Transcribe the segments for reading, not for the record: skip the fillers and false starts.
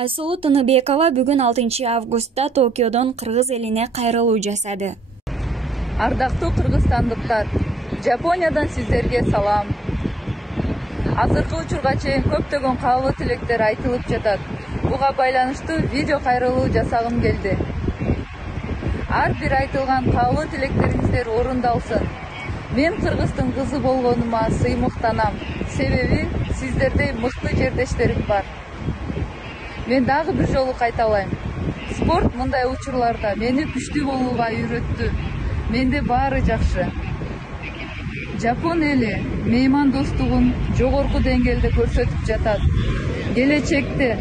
Айсулуу Тыныбекова бүгүн 6 августта Токиодон Кыргыз элине кайрылуу жасады. Ардактуу кыргызстандыктар, Жапониядан сиздерге салам. Азыркы учурга чейин көптөгөн каалоо тилектер айтылып жатат. Буга байланыштуу видео кайрылуу жасагым келди. Ар бир айтылган каалоо тилектериңиздер орундалсын. Мен кыргыздын кызы болгонума сыймыктанам. Себеби сиздердей мыкты жердештерим бар. Мен дагы бир жолу кайталайм. Спорт мындай учурларда мени күчтүү болууга үйрөттү. Менде баары жакшы. Жапон эли меймандостугун жогорку деңгээлде көрсөтүп жатат. Келечекте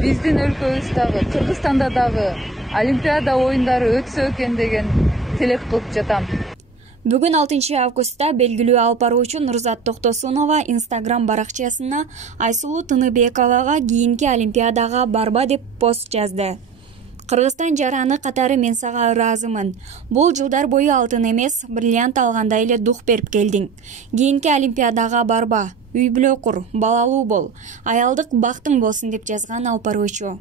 биздин өлкөбүз дагы, Кыргызстанда дагы Олимпиада оюндары өтсө экен деген тилек кылып жатам. Бүгүн 6 августта белгилүү алып баруучу Нурзат Токтосунова Instagram баракчасына Айсулуу Тыныбековага кийинки Олимпиадага барба деп пост жазды. Кыргызстан жараны катары мен сага ыраазымын. Бул жылдар бою алтын эмес, бриллиант алгандай эле дух берип келдиң. Кийинки Олимпиадага барба, үй бүлө кур, балалуу бол, аялдык бактың болсун деп жазган алып баруучу.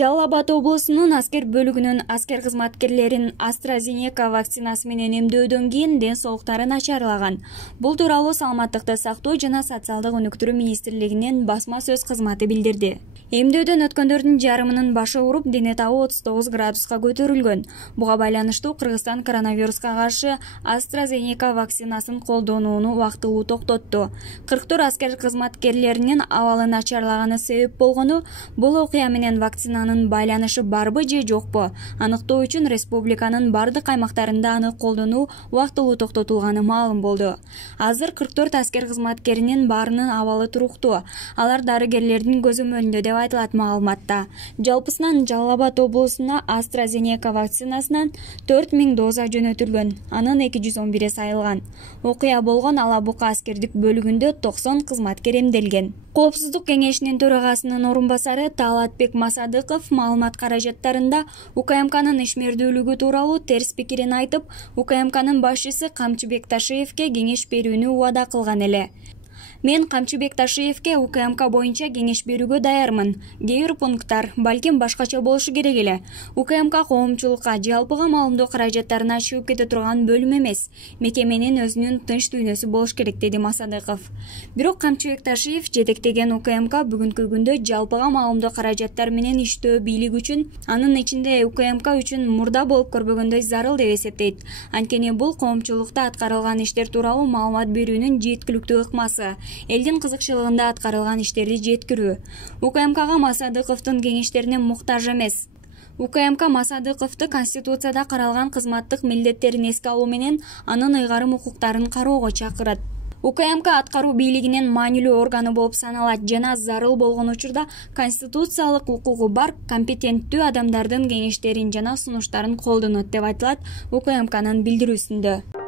Жалал Абад облусунун аскер бөлүгүнүн аскер кызматкерлерин AstraZeneca вакцинасы менен эмдөөдөн кийин ден соолуктары начарлаган. Бул тууралуу Саламаттыкты сактоо жана социалдык өнүктүрүү министрлигинин басма сөз кызматы билдирди. Эмдөөдөн өткөндөрдүн жарымынын башы ооруп, дене табы 39 градуска көтөрүлгөн. Буга байланыштуу Кыргызстан коронавируска каршы AstraZeneca вакцинасын колдонууну убактылуу токтотту. 44 аскер кызматкерлеринин абалы начарлаганы себеп болгону, бул окуя менен вакцинанын байланышы барбы же жокпу аныктоо үчүн республиканын бардык аймактарында аны колдонуу убактылуу токтотулганы маалым болду. Азыр 44 аскер кызматкеринин баарынын абалы туруктуу. Алар дарыгерлердин көзөмөлүндө деп айтылат маалыматта. Жалпысынан Жалал Абад облусуна AstraZeneca вакцинасынан 4000 доза жөнөтүлгөн, анын 211 сайылган. Окуя болгон Ала Бука аскердик бөлүгүндө 90 кызматкер эмделген. Коопсуздук кеңешинин төрагасынын орун басары Талатбек Масадыков маалымат каражаттарында УКМКнын ишмердүүлүгү тууралуу терс пикирин айтып, УКМКнын башчысы Камчыбек Ташиевке кеңеш берүүнү убада кылган эле. Мен Камчыбек Ташиевке УКМК боюнча кеңеш берүүгө даярмын. Кээ бир пункттар балким башкача болушу керек эле. УКМК коомчулукка жалпыга маалымдоо каражаттарына чыгып кете турган бөлүм эмес. Мекеменин өзүнүн тынч дүйнөсү болуш керек, деди Масадыков. Бирок Камчыбек Ташиев жетектеген УКМК бүгүнкү күндө жалпыга маалымдоо каражаттары менен иштөө бийлик үчүн, анын ичинде УКМК үчүн мурда болуп көрбөгөндөй зарыл деп эсептейт. Анткени бул коомчулукта аткарылган иштер тууралуу маалымат берүүнүн жеткиликтүү ыкмасы. Элдин кызыкчылыгында аткарылган иштерди жеткирүү. УКМКга Масадыковдун кеңештерине муктаж эмес. УКМК Масадыковду Конституцияда каралган кызматтык милдеттерин эске алуу менен анын ыйгарым укуктарын кароого чакырат. УКМК аткаруу бийлигинин маанилүү органы болуп саналат жана зарыл болгон учурда конституциялык укугу бар компетенттүү адамдардын кеңештерин жана сунуштарын колдонот деп айтылат УКМКнын билдирүүсүндө.